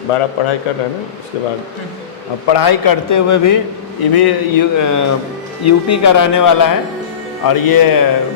12 पढ़ाई कर रहे हैं ना, उसके बाद अब पढ़ाई करते हुए भी ये भी यूपी का रहने वाला है और ये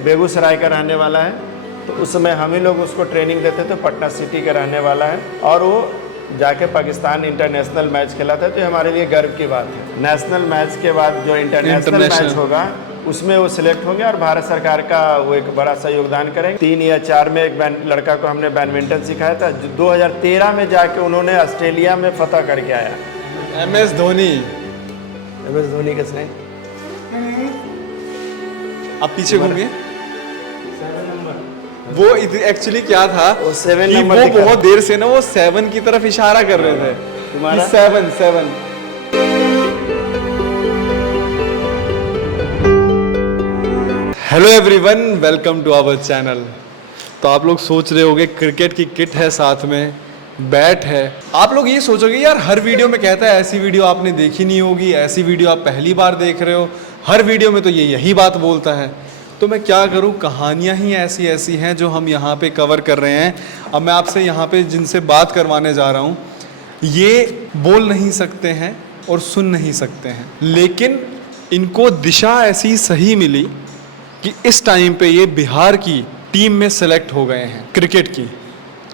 बेगूसराय का रहने वाला है। तो उस समय हम ही लोग उसको ट्रेनिंग देते थे। पटना सिटी का रहने वाला है और वो जाके पाकिस्तान इंटरनेशनल मैच खेला था। तो ये हमारे लिए गर्व की बात है। नेशनल मैच के बाद जो इंटरनेशनल मैच होगा उसमें वो सिलेक्ट होंगे और भारत सरकार का वो एक बड़ा सा योगदान करेंगे। 3 या 4 में एक लड़का को हमने बैडमिंटन सिखाया था, जो 2013 में जाके उन्होंने ऑस्ट्रेलिया में फतह करके आया। MS धोनी। MS धोनी का साइन आप पीछे घूमिए। वो एक्चुअली क्या था वो 7 कि नंबर वो बहुत देर से ना वो 7 की तरफ इशारा कर रहे थे। तुम्हारा 7। Hello everyone, welcome to our channel. तो आप लोग सोच रहे होंगे क्रिकेट की किट है, साथ में बैट है। आप लोग ये सोचोगे यार हर वीडियो में कहता है ऐसी वीडियो आपने देखी नहीं होगी, ऐसी वीडियो आप पहली बार देख रहे हो, हर वीडियो में तो ये यही बात बोलता है। तो मैं क्या करूं, कहानियां ही ऐसी ऐसी हैं जो हम यहाँ पे कवर कर रहे हैं। अब मैं आपसे यहाँ पे जिनसे बात करवाने जा रहा हूँ, ये बोल नहीं सकते हैं और सुन नहीं सकते हैं, लेकिन इनको दिशा ऐसी सही मिली कि इस टाइम पे ये बिहार की टीम में सेलेक्ट हो गए हैं क्रिकेट की।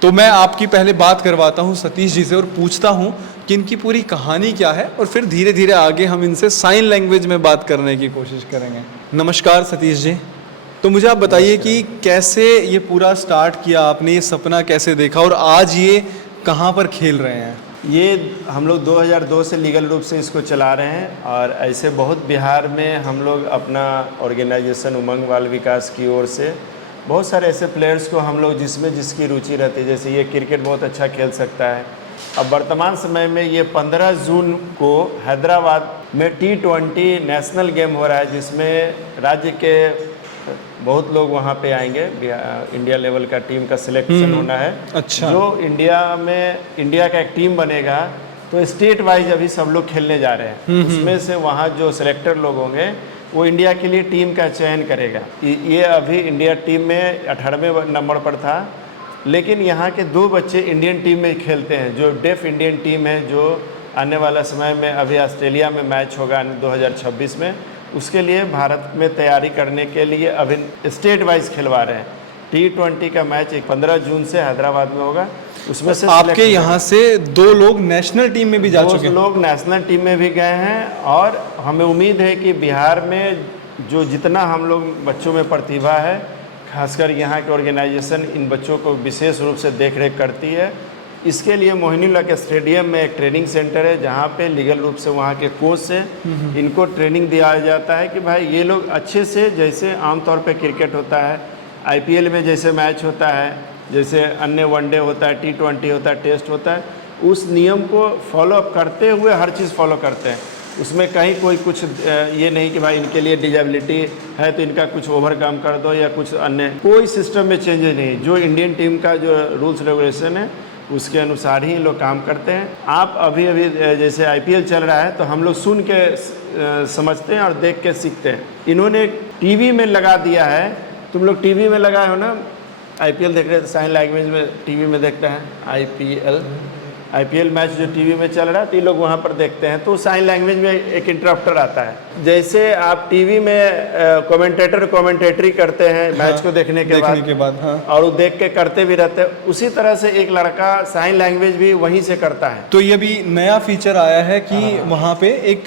तो मैं आपकी पहले बात करवाता हूँ सतीश जी से और पूछता हूँ कि इनकी पूरी कहानी क्या है, और फिर धीरे धीरे आगे हम इनसे साइन लैंग्वेज में बात करने की कोशिश करेंगे। नमस्कार सतीश जी। तो मुझे आप बताइए कि कैसे ये पूरा स्टार्ट किया आपने, ये सपना कैसे देखा और आज ये कहाँ पर खेल रहे हैं? ये हम लोग 2002 से लीगल रूप से इसको चला रहे हैं और ऐसे बहुत बिहार में हम लोग अपना ऑर्गेनाइजेशन उमंग बाल विकास की ओर से बहुत सारे ऐसे प्लेयर्स को हम लोग जिसमें जिसकी रुचि रहती है, जैसे ये क्रिकेट बहुत अच्छा खेल सकता है। अब वर्तमान समय में ये 15 जून को हैदराबाद में T20 नेशनल गेम हो रहा है, जिसमें राज्य के बहुत लोग वहाँ पे आएंगे। इंडिया लेवल का टीम का सिलेक्शन होना है। अच्छा। जो इंडिया का एक टीम बनेगा तो स्टेट वाइज अभी सब लोग खेलने जा रहे हैं। उसमें से वहाँ जो सिलेक्टर लोग होंगे वो इंडिया के लिए टीम का चयन करेगा। ये अभी इंडिया टीम में 18वें नंबर पर था, लेकिन यहाँ के 2 बच्चे इंडियन टीम में खेलते हैं, जो डेफ इंडियन टीम है, जो आने वाला समय में अभी ऑस्ट्रेलिया में मैच होगा 2026 में। उसके लिए भारत में तैयारी करने के लिए अभी स्टेट वाइज खिलवा रहे हैं। T20 का मैच 15 जून से हैदराबाद में होगा। उसमें से आपके यहाँ से 2 लोग नेशनल टीम में भी जा चुके हैं। 2 लोग नेशनल टीम में भी गए हैं और हमें उम्मीद है कि बिहार में जो जितना हम लोग बच्चों में प्रतिभा है, खासकर यहाँ के ऑर्गेनाइजेशन इन बच्चों को विशेष रूप से देख रेख करती है। इसके लिए मोहिनीला के स्टेडियम में एक ट्रेनिंग सेंटर है, जहाँ पे लीगल रूप से वहाँ के कोच से इनको ट्रेनिंग दिया जाता है कि भाई ये लोग अच्छे से, जैसे आमतौर पे क्रिकेट होता है, IPL में जैसे मैच होता है, जैसे अन्य वनडे होता है, T20 होता है, टेस्ट होता है, उस नियम को फॉलोअप करते हुए हर चीज़ फॉलो करते हैं। उसमें कहीं कोई कुछ ये नहीं कि भाई इनके लिए डिजेबिलिटी है तो इनका कुछ ओवरकम कर दो या कुछ अन्य, कोई सिस्टम में चेंजेस नहीं। जो इंडियन टीम का जो रूल्स रेगुलेशन है उसके अनुसार ही लोग काम करते हैं। आप अभी जैसे IPL चल रहा है तो हम लोग सुन के समझते हैं और देख के सीखते हैं। इन्होंने टीवी में लगा दिया है, तुम लोग टीवी में लगाए हो ना, IPL देख रहे, साइन लैंग्वेज में टीवी में देखते हैं। IPL मैच जो टीवी में चल रहा है तो ये लोग वहाँ पर देखते हैं, तो साइन लैंग्वेज में एक इंटरप्टर आता है। जैसे आप टीवी में कमेंटेटरी करते हैं मैच को देखने के बाद हाँ। और वो देख के करते भी रहते हैं, उसी तरह से एक लड़का साइन लैंग्वेज भी वहीं से करता है। तो ये भी नया फीचर आया है कि वहाँ पे एक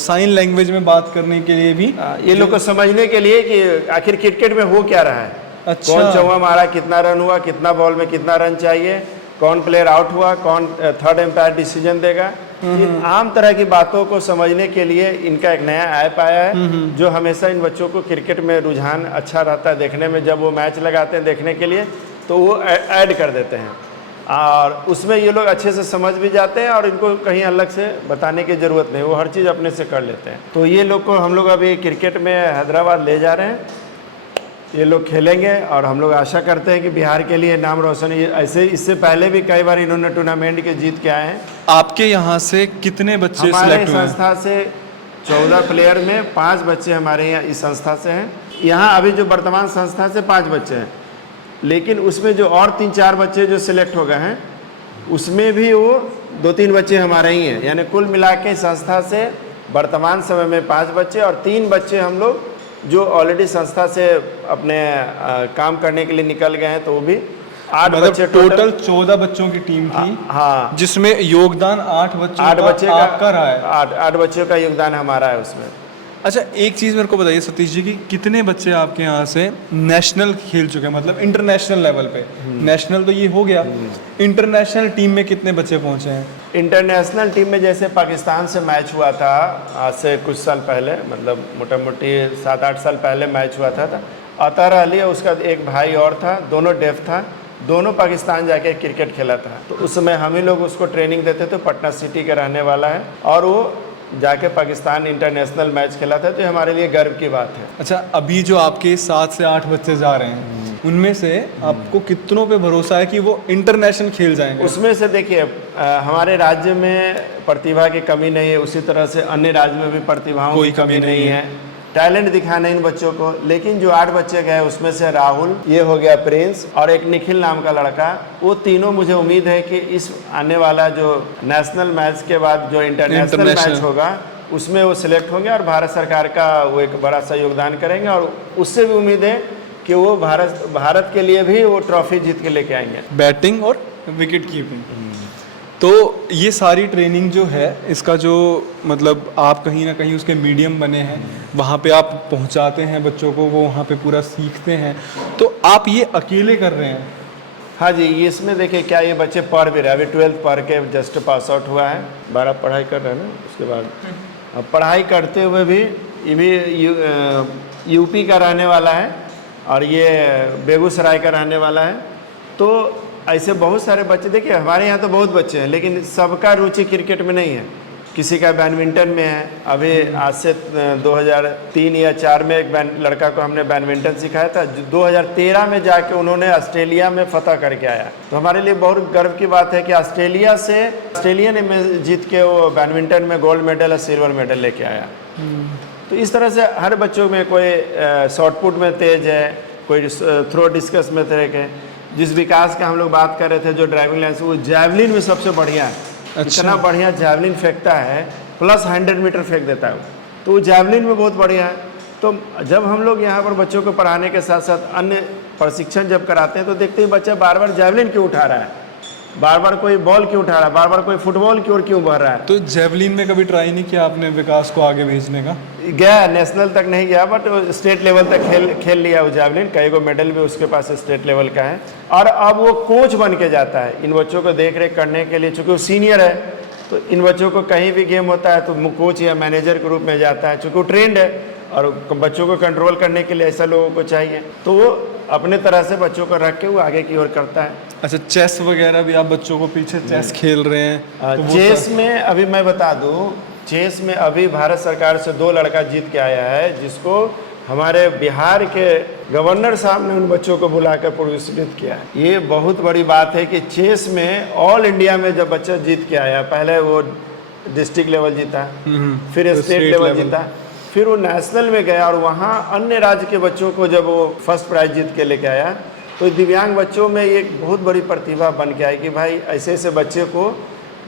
साइन लैंग्वेज में बात करने के लिए भी ये लोग को समझने के लिए कि आखिर क्रिकेट में हो क्या रहा है। अच्छा। कौन चौका मारा, कितना रन हुआ, कितना बॉल में कितना रन चाहिए, कौन प्लेयर आउट हुआ, कौन थर्ड एम्पायर डिसीजन देगा। इन आम तरह की बातों को समझने के लिए इनका एक नया ऐप आया है, जो हमेशा इन बच्चों को क्रिकेट में रुझान अच्छा रहता है देखने में। जब वो मैच लगाते हैं देखने के लिए तो वो ऐड कर देते हैं और उसमें ये लोग अच्छे से समझ भी जाते हैं और इनको कहीं अलग से बताने की ज़रूरत नहीं, वो हर चीज़ अपने से कर लेते हैं। तो ये लोग को हम लोग अभी क्रिकेट में हैदराबाद ले जा रहे हैं। ये लोग खेलेंगे और हम लोग आशा करते हैं कि बिहार के लिए नाम रोशन। ऐसे इससे पहले भी कई बार इन्होंने टूर्नामेंट के जीत के आए हैं। आपके यहाँ से कितने बच्चे हमारे सिलेक्ट हुए हैं? संस्था से 14 प्लेयर में 5 बच्चे हमारे यहाँ इस संस्था से हैं। यहाँ अभी जो वर्तमान संस्था से 5 बच्चे हैं, लेकिन उसमें जो और 3-4 बच्चे जो सिलेक्ट हो गए हैं उसमें भी वो 2-3 बच्चे हमारे ही हैं, यानी कुल मिला के संस्था से वर्तमान समय में 5 बच्चे और 3 बच्चे हम लोग जो ऑलरेडी संस्था से अपने काम करने के लिए निकल गए हैं, तो वो भी 8 मतलब बच्चे टोटल 14 बच्चों की टीम थी। हाँ, जिसमें योगदान 8 बच्चों 8 बच्चे का आपका रहा है। 8 बच्चों का योगदान हमारा है उसमें। अच्छा, एक चीज़ मेरे को बताइए सतीश जी कि कितने बच्चे आपके यहाँ से नेशनल खेल चुके हैं, मतलब इंटरनेशनल लेवल पे? नेशनल तो ये हो गया, इंटरनेशनल टीम में कितने बच्चे पहुँचे हैं? इंटरनेशनल टीम में जैसे पाकिस्तान से मैच हुआ था आज से कुछ साल पहले, मतलब मोटा मोटी 7-8 साल पहले मैच हुआ था। अतहर अली और उसका एक भाई और था, दोनों डेफ था, दोनों पाकिस्तान जाके क्रिकेट खेला था। तो उस समय हम ही लोग उसको ट्रेनिंग देते थे। पटना सिटी का रहने वाला है और वो जाके पाकिस्तान इंटरनेशनल मैच खेला था, तो ये हमारे लिए गर्व की बात है। अच्छा, अभी जो आपके 7 से 8 बच्चे जा रहे हैं, उनमें से आपको कितनों पे भरोसा है कि वो इंटरनेशनल खेल जाएंगे? उसमें से देखिए, हमारे राज्य में प्रतिभा की कमी नहीं है, उसी तरह से अन्य राज्य में भी प्रतिभाओं कोई की कमी नहीं है। टैलेंट दिखाना इन बच्चों को। लेकिन जो 8 बच्चे गए उसमें से राहुल, ये हो गया प्रिंस और एक निखिल नाम का लड़का, वो तीनों मुझे उम्मीद है कि इस आने वाला जो नेशनल मैच के बाद जो इंटरनेशनल मैच होगा उसमें वो सिलेक्ट होंगे और भारत सरकार का वो एक बड़ा सा योगदान करेंगे। और उससे भी उम्मीद है कि वो भारत के लिए भी वो ट्रॉफी जीत के लेके आएंगे। बैटिंग और विकेट कीपिंग। तो ये सारी ट्रेनिंग जो है, इसका जो मतलब आप कहीं ना कहीं उसके मीडियम बने हैं, वहाँ पे आप पहुँचाते हैं बच्चों को, वो वहाँ पे पूरा सीखते हैं, तो आप ये अकेले कर रहे हैं? हाँ जी, ये इसमें देखिए क्या ये बच्चे पढ़ भी रहे, अभी 12th पढ़ के जस्ट पास आउट हुआ है, 12 पढ़ाई कर रहे हैं ना। उसके बाद अब पढ़ाई करते हुए भी ये भी यूपी का रहने वाला है और ये बेगूसराय का रहने वाला है। तो ऐसे बहुत सारे बच्चे, देखिए हमारे यहाँ तो बहुत बच्चे हैं, लेकिन सबका रुचि क्रिकेट में नहीं है। किसी का बैडमिंटन में है। अभी आज से 2003 या 4 में एक लड़का को हमने बैडमिंटन सिखाया था, 2013 में जाके उन्होंने ऑस्ट्रेलिया में फतह करके आया। तो हमारे लिए बहुत गर्व की बात है कि ऑस्ट्रेलिया में जीत के वो बैडमिंटन में गोल्ड मेडल और सिल्वर मेडल लेके आया। तो इस तरह से हर बच्चों में कोई शॉर्टपुट में तेज है, कोई थ्रो डिस्कस में तेज है। जिस विकास का हम लोग बात कर रहे थे, जो ड्राइविंग लाइसेंस, वो जैवलिन में सबसे बढ़िया है। अच्छा। इतना बढ़िया जैवलिन फेंकता है, प्लस 100 मीटर फेंक देता है। तो वो जैवलिन में बहुत बढ़िया है। तो जब हम लोग यहाँ पर बच्चों को पढ़ाने के साथ साथ अन्य प्रशिक्षण जब कराते हैं, तो देखते हैं बच्चा बार बार जैवलिन क्यों उठा रहा है, बार बार कोई बॉल क्यों उठा रहा है, बार बार कोई फुटबॉल की ओर क्यों बढ़ रहा है। तो जैवलिन में कभी ट्राई नहीं किया आपने विकास को आगे भेजने का? गया, नेशनल तक नहीं गया, बट स्टेट लेवल तक खेल लिया वो जैवलिन। कई गो मेडल भी उसके पास स्टेट लेवल का है। और अब वो कोच बन के जाता है इन बच्चों को देख रेख करने के लिए। चूँकि वो सीनियर है, तो इन बच्चों को कहीं भी गेम होता है तो कोच या मैनेजर के रूप में जाता है। चूँकि वो ट्रेंड है और बच्चों को कंट्रोल करने के लिए ऐसा लोगों को चाहिए, तो वो अपने तरह से बच्चों को रख के वो आगे की ओर करता है। अच्छा, चेस वगैरह भी आप बच्चों को पीछे चेस खेल रहे हैं? तो चेस में अभी मैं बता दूं, चेस में अभी भारत सरकार से 2 लड़का जीत के आया है, जिसको हमारे बिहार के गवर्नर साहब ने उन बच्चों को बुलाकर पुरस्कृत किया है। ये बहुत बड़ी बात है कि चेस में ऑल इंडिया में जब बच्चा जीत के आया, पहले वो डिस्ट्रिक्ट लेवल जीता, फिर स्टेट लेवल जीता, फिर वो नेशनल में गया और वहाँ अन्य राज्य के बच्चों को जब वो फर्स्ट प्राइज जीत के लेके आया, तो दिव्यांग बच्चों में एक बहुत बड़ी प्रतिभा बन के आई कि भाई ऐसे ऐसे बच्चे को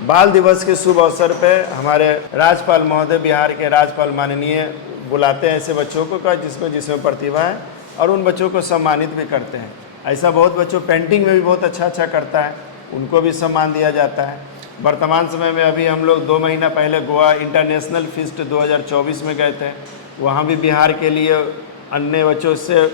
बाल दिवस के शुभ अवसर पे हमारे राज्यपाल महोदय, बिहार के राज्यपाल माननीय, बुलाते हैं ऐसे बच्चों को जिसमें प्रतिभा है और उन बच्चों को सम्मानित भी करते हैं। ऐसा बहुत बच्चों, पेंटिंग में भी बहुत अच्छा करता है, उनको भी सम्मान दिया जाता है। वर्तमान समय में अभी हम लोग 2 महीना पहले गोवा इंटरनेशनल फिस्ट 2024 में गए थे। वहाँ भी बिहार के लिए अन्य बच्चों से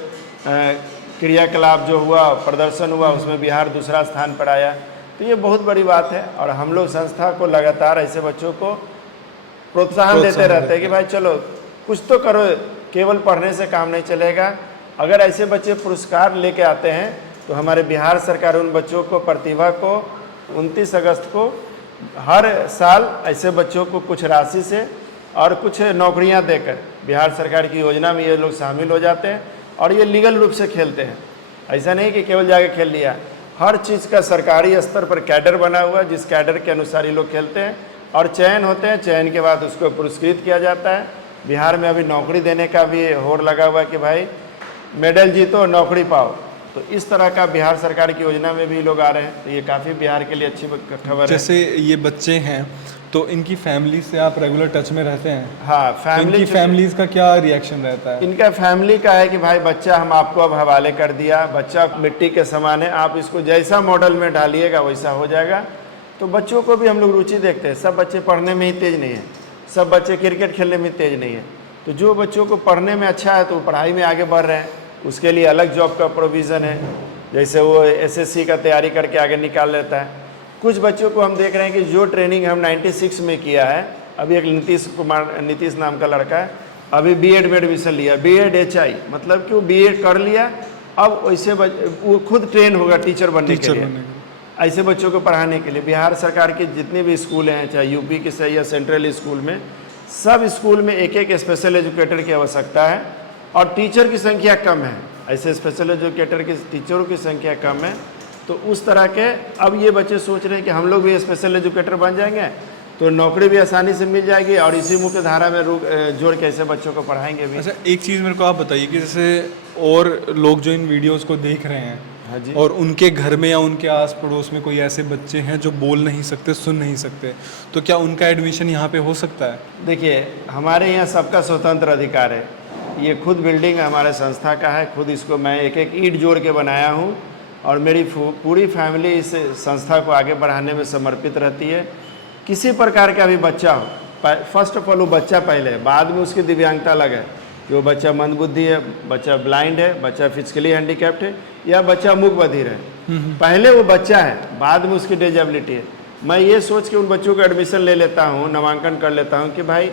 क्रियाकलाप जो हुआ, प्रदर्शन हुआ, उसमें बिहार दूसरा स्थान पर आया। तो ये बहुत बड़ी बात है और हम लोग संस्था को लगातार ऐसे बच्चों को प्रोत्साहन देते रहते हैं कि भाई चलो कुछ तो करो, केवल पढ़ने से काम नहीं चलेगा। अगर ऐसे बच्चे पुरस्कार लेके आते हैं तो हमारे बिहार सरकार उन बच्चों को, प्रतिभा को 29 अगस्त को हर साल ऐसे बच्चों को कुछ राशि से और कुछ नौकरियां देकर बिहार सरकार की योजना में ये लोग शामिल हो जाते हैं और ये लीगल रूप से खेलते हैं। ऐसा नहीं कि केवल जाके खेल लिया, हर चीज़ का सरकारी स्तर पर कैडर बना हुआ है, जिस कैडर के अनुसार ये लोग खेलते हैं और चयन होते हैं। चयन के बाद उसको पुरस्कृत किया जाता है। बिहार में अभी नौकरी देने का भी होड़ लगा हुआ है कि भाई मेडल जीतो, नौकरी पाओ। तो इस तरह का बिहार सरकार की योजना में भी लोग आ रहे हैं, तो ये काफ़ी बिहार के लिए अच्छी खबर है। जैसे ये बच्चे हैं तो इनकी फैमिली से आप रेगुलर टच में रहते हैं? हाँ, तो इनकी फैमिलीज का क्या रिएक्शन रहता है? इनका फैमिली का है कि भाई बच्चा हम आपको अब हवाले कर दिया, बच्चा मिट्टी के समान है, आप इसको जैसा मॉडल में डालिएगा वैसा हो जाएगा। तो बच्चों को भी हम लोग रुचि देखते हैं। सब बच्चे पढ़ने में ही तेज़ नहीं है, सब बच्चे क्रिकेट खेलने में तेज़ नहीं है। तो जो बच्चों को पढ़ने में अच्छा है तो वो पढ़ाई में आगे बढ़ रहे हैं, उसके लिए अलग जॉब का प्रोविज़न है। जैसे वो एसएससी का तैयारी करके आगे निकाल लेता है। कुछ बच्चों को हम देख रहे हैं कि जो ट्रेनिंग हम 96 में किया है, अभी एक नीतीश नाम का लड़का है, अभी बीएड में एडमिशन लिया, बीएड HI, मतलब कि वो बीएड कर लिया, अब वैसे वो खुद ट्रेन होगा टीचर बनने के लिए। ऐसे बच्चों को पढ़ाने के लिए बिहार सरकार के जितने भी स्कूल हैं, चाहे यूपी के से या सेंट्रल स्कूल में, सब स्कूल में एक एक स्पेशल एजुकेटर की आवश्यकता है और टीचर की संख्या कम है। ऐसे स्पेशल एजुकेटर के टीचरों की संख्या कम है। तो उस तरह के अब ये बच्चे सोच रहे हैं कि हम लोग भी स्पेशल एजुकेटर बन जाएंगे तो नौकरी भी आसानी से मिल जाएगी और इसी मुख्य धारा में जोड़ के ऐसे बच्चों को पढ़ाएंगे भी। अच्छा, एक चीज़ मेरे को आप बताइए कि जैसे और लोग जो इन वीडियोस को देख रहे हैं, हाँ जी, और उनके घर में या उनके आस पड़ोस में कोई ऐसे बच्चे हैं जो बोल नहीं सकते, सुन नहीं सकते, तो क्या उनका एडमिशन यहाँ पे हो सकता है? देखिए हमारे यहाँ सबका स्वतंत्र अधिकार है। ये खुद बिल्डिंग हमारे संस्था का है, खुद इसको मैं एक एक ईंट जोड़ के बनाया हूँ और मेरी पूरी फैमिली इस संस्था को आगे बढ़ाने में समर्पित रहती है। किसी प्रकार का भी बच्चा हो, फर्स्ट ऑफ ऑल वो बच्चा पहले है, बाद में उसकी दिव्यांगता अलग है कि वो बच्चा मंदबुद्धि है, बच्चा ब्लाइंड है, बच्चा फिजिकली हैंडीकैप्ड है या बच्चा मूक बधिर है। पहले वो बच्चा है, बाद में उसकी डिजेबिलिटी है। मैं ये सोच के उन बच्चों को एडमिशन ले लेता हूँ, नामांकन कर लेता हूँ कि भाई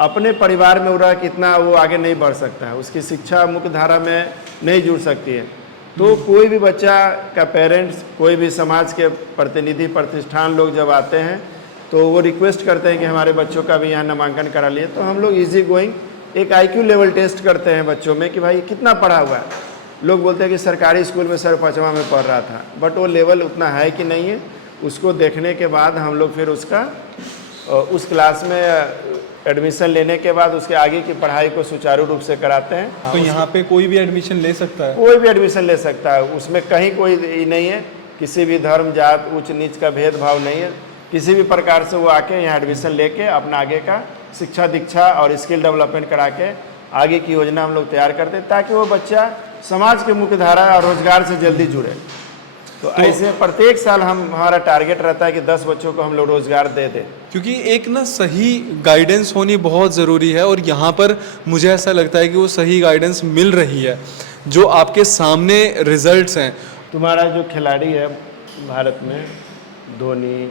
अपने परिवार में उड़ा कितना वो आगे नहीं बढ़ सकता है, उसकी शिक्षा मुख्य धारा में नहीं जुड़ सकती है। तो कोई भी बच्चा का पेरेंट्स, कोई भी समाज के प्रतिनिधि प्रतिष्ठान लोग जब आते हैं तो वो रिक्वेस्ट करते हैं कि हमारे बच्चों का भी यहाँ नामांकन करा लिए। तो हम लोग इजी गोइंग एक IQ लेवल टेस्ट करते हैं बच्चों में कि भाई कितना पढ़ा हुआ है। लोग बोलते हैं कि सरकारी स्कूल में सर 5वां में पढ़ रहा था, बट वो लेवल उतना है कि नहीं है, उसको देखने के बाद हम लोग फिर उसका उस क्लास में एडमिशन लेने के बाद उसके आगे की पढ़ाई को सुचारू रूप से कराते हैं। तो यहाँ पे कोई भी एडमिशन ले सकता है? कोई भी एडमिशन ले सकता है, उसमें कहीं कोई नहीं है, किसी भी धर्म जात ऊंच नीच का भेदभाव नहीं है। किसी भी प्रकार से वो आके यहाँ एडमिशन लेके अपना आगे का शिक्षा दीक्षा और स्किल डेवलपमेंट करा के आगे की योजना हम लोग तैयार करते हैं ताकि वो बच्चा समाज के मुख्य धारा और रोजगार से जल्दी जुड़े। तो ऐसे प्रत्येक साल हमारा टारगेट रहता है कि 10 बच्चों को हम लोग रोजगार दे दें। क्योंकि एक ना सही गाइडेंस होनी बहुत ज़रूरी है और यहाँ पर मुझे ऐसा लगता है कि वो सही गाइडेंस मिल रही है। जो आपके सामने रिजल्ट्स हैं, तुम्हारा जो खिलाड़ी है भारत में, धोनी,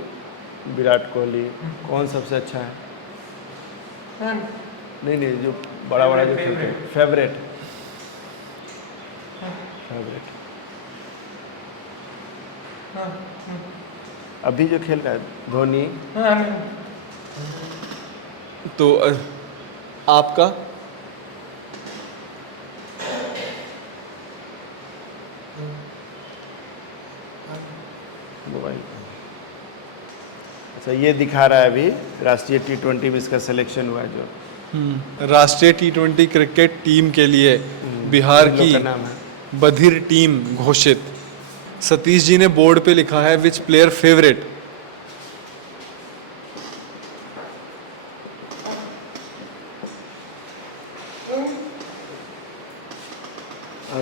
विराट कोहली, कौन सबसे अच्छा है? नहीं, जो बड़ा बड़ा जो खेलते हैं, फेवरेट अभी जो खेल रहा है धोनी। तो आपका? मोबाइल। अच्छा, ये दिखा रहा है अभी राष्ट्रीय T20 में इसका सिलेक्शन हुआ है जो राष्ट्रीय T20 क्रिकेट टीम के लिए बिहार की नाम है बधिर टीम घोषित। सतीश जी ने बोर्ड पे लिखा है विच प्लेयर फेवरेट।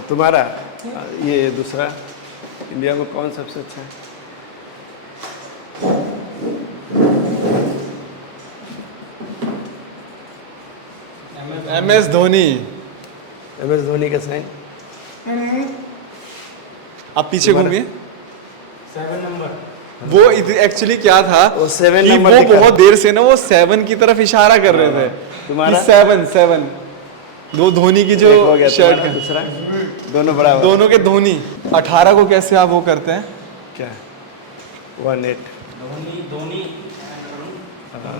तुम्हारा ये दूसरा इंडिया में कौन सबसे अच्छा है? MS धोनी। MS धोनी का साइन। आप पीछे घूमिए। 7 नंबर। वो एक्चुअली क्या था, वो 7 कि नंबर वो दिखा। बहुत देर से ना वो 7 की तरफ इशारा कर रहे थे। तुम्हारा? 7 दो धोनी की जो हो गया शर्ट तुम्हारा, है, दूसरा दोनों बराबर। दोनों के धोनी। 18 को कैसे आप वो करते हैं? क्या 18 धोनी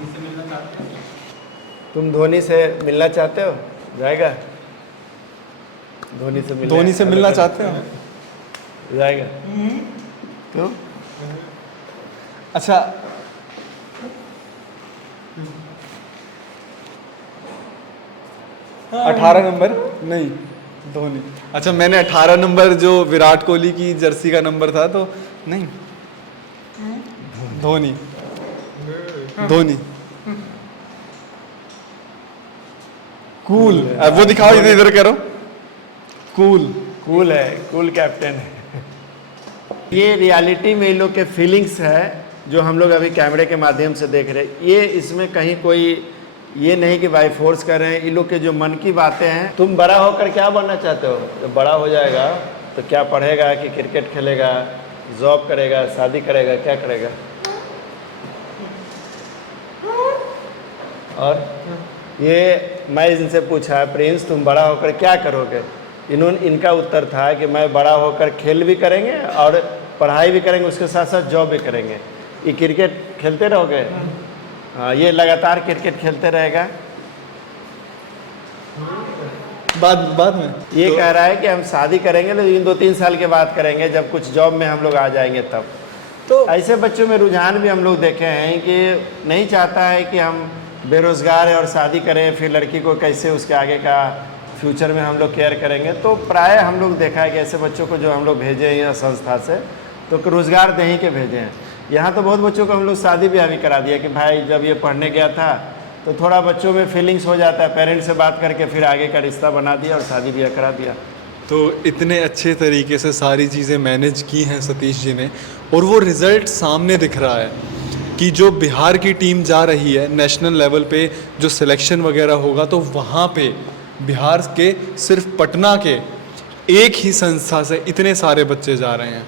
से मिलना चाहते हैं। तुम धोनी से मिलना चाहते हो? जाएगा धोनी से मिलना चाहते हो? जाएगा क्यों? अच्छा, हाँ। 18 नंबर नहीं, धोनी। अच्छा, मैंने 18 नंबर जो विराट कोहली की जर्सी का नंबर था तो नहीं, धोनी धोनी। कूल, अब वो दिखाओ, इधर इधर करो। कूल कूल है, कूल कैप्टन है। ये रियलिटी में इन लोग के फीलिंग्स है जो हम लोग अभी कैमरे के माध्यम से देख रहे हैं। ये इसमें कहीं कोई ये नहीं कि बाई फोर्स कर रहे हैं। इन लोग के जो मन की बातें हैं। तुम बड़ा होकर क्या बनना चाहते हो? जब बड़ा हो जाएगा तो क्या पढ़ेगा कि क्रिकेट खेलेगा, जॉब करेगा, शादी करेगा, क्या करेगा? और ये मैं इनसे पूछा, प्रिंस तुम बड़ा होकर क्या करोगे? इनका उत्तर था कि मैं बड़ा होकर खेल भी करेंगे और पढ़ाई भी करेंगे, उसके साथ साथ जॉब भी करेंगे। ये क्रिकेट खेलते रहोगे? हाँ, ये लगातार क्रिकेट खेलते रहेगा। बाद में ये कह रहा है कि हम शादी करेंगे लेकिन 2-3 साल के बाद करेंगे, जब कुछ जॉब में हम लोग आ जाएंगे तब। तो ऐसे बच्चों में रुझान भी हम लोग देखे हैं कि नहीं चाहता है कि हम बेरोज़गार है और शादी करें, फिर लड़की को कैसे उसके आगे का फ्यूचर में हम लोग केयर करेंगे। तो प्राय हम लोग देखा है कि ऐसे बच्चों को जो हम लोग भेजे हैं संस्था से, तो रोज़गार दे के भेजे हैं। यहाँ तो बहुत बच्चों को हम लोग शादी ब्याह भी करा दिया कि भाई जब ये पढ़ने गया था तो थोड़ा बच्चों में फीलिंग्स हो जाता है, पेरेंट्स से बात करके फिर आगे का रिश्ता बना दिया और शादी ब्याह करा दिया। तो इतने अच्छे तरीके से सारी चीज़ें मैनेज की हैं सतीश जी ने, और वो रिज़ल्ट सामने दिख रहा है कि जो बिहार की टीम जा रही है नेशनल लेवल पे, जो सिलेक्शन वगैरह होगा तो वहाँ पे बिहार के सिर्फ पटना के एक ही संस्था से इतने सारे बच्चे जा रहे हैं।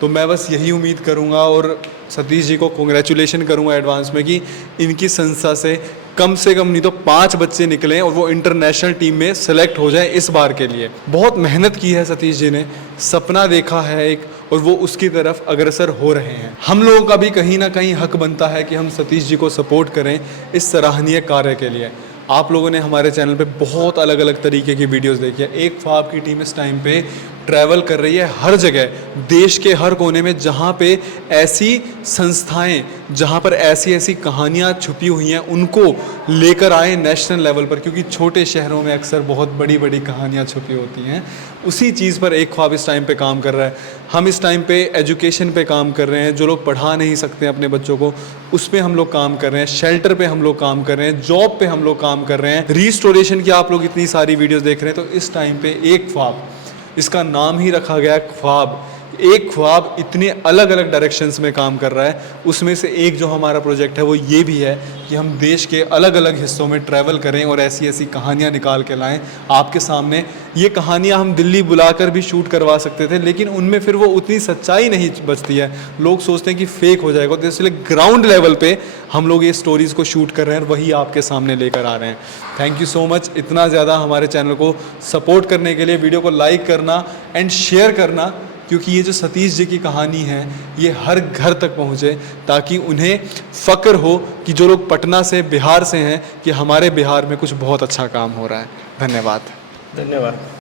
तो मैं बस यही उम्मीद करूँगा और सतीश जी को कॉन्ग्रेचुलेशन करूँगा एडवांस में कि इनकी संस्था से कम नहीं तो 5 बच्चे निकलें और वो इंटरनेशनल टीम में सेलेक्ट हो जाएं इस बार के लिए। बहुत मेहनत की है सतीश जी ने, सपना देखा है एक, और वो उसकी तरफ अग्रसर हो रहे हैं। हम लोगों का भी कहीं ना कहीं हक बनता है कि हम सतीश जी को सपोर्ट करें इस सराहनीय कार्य के लिए। आप लोगों ने हमारे चैनल पे बहुत अलग अलग तरीके की वीडियोस देखी है। एक ख्वाब की टीम इस टाइम पे ट्रैवल कर रही है हर जगह, देश के हर कोने में, जहाँ पे ऐसी संस्थाएं, जहाँ पर ऐसी ऐसी कहानियाँ छुपी हुई हैं, उनको लेकर आए नेशनल लेवल पर, क्योंकि छोटे शहरों में अक्सर बहुत बड़ी बड़ी कहानियाँ छुपी होती हैं। उसी चीज़ पर एक ख्वाब इस टाइम पे काम कर रहा है। हम इस टाइम पे एजुकेशन पे काम कर रहे हैं, जो लोग पढ़ा नहीं सकते अपने बच्चों को, उस पर हम लोग काम कर रहे हैं, शेल्टर पे हम लोग काम कर रहे हैं, जॉब पे हम लोग काम कर रहे हैं, रीस्टोरेशन की आप लोग इतनी सारी वीडियोस देख रहे हैं। तो इस टाइम पे एक ख्वाब, इसका नाम ही रखा गया ख्वाब, एक ख्वाब इतने अलग अलग डायरेक्शंस में काम कर रहा है। उसमें से एक जो हमारा प्रोजेक्ट है वो ये भी है कि हम देश के अलग अलग हिस्सों में ट्रैवल करें और ऐसी ऐसी कहानियाँ निकाल के लाएं आपके सामने। ये कहानियाँ हम दिल्ली बुलाकर भी शूट करवा सकते थे, लेकिन उनमें फिर वो उतनी सच्चाई नहीं बचती है, लोग सोचते हैं कि फेक हो जाएगा। तो इसलिए ग्राउंड लेवल पे हम लोग ये स्टोरीज़ को शूट कर रहे हैं और वही आपके सामने लेकर आ रहे हैं। थैंक यू सो मच इतना ज़्यादा हमारे चैनल को सपोर्ट करने के लिए। वीडियो को लाइक करना एंड शेयर करना, क्योंकि ये जो सतीश जी की कहानी है ये हर घर तक पहुँचे, ताकि उन्हें फ़क्र हो कि जो लोग पटना से, बिहार से हैं, कि हमारे बिहार में कुछ बहुत अच्छा काम हो रहा है। धन्यवाद। धन्यवाद।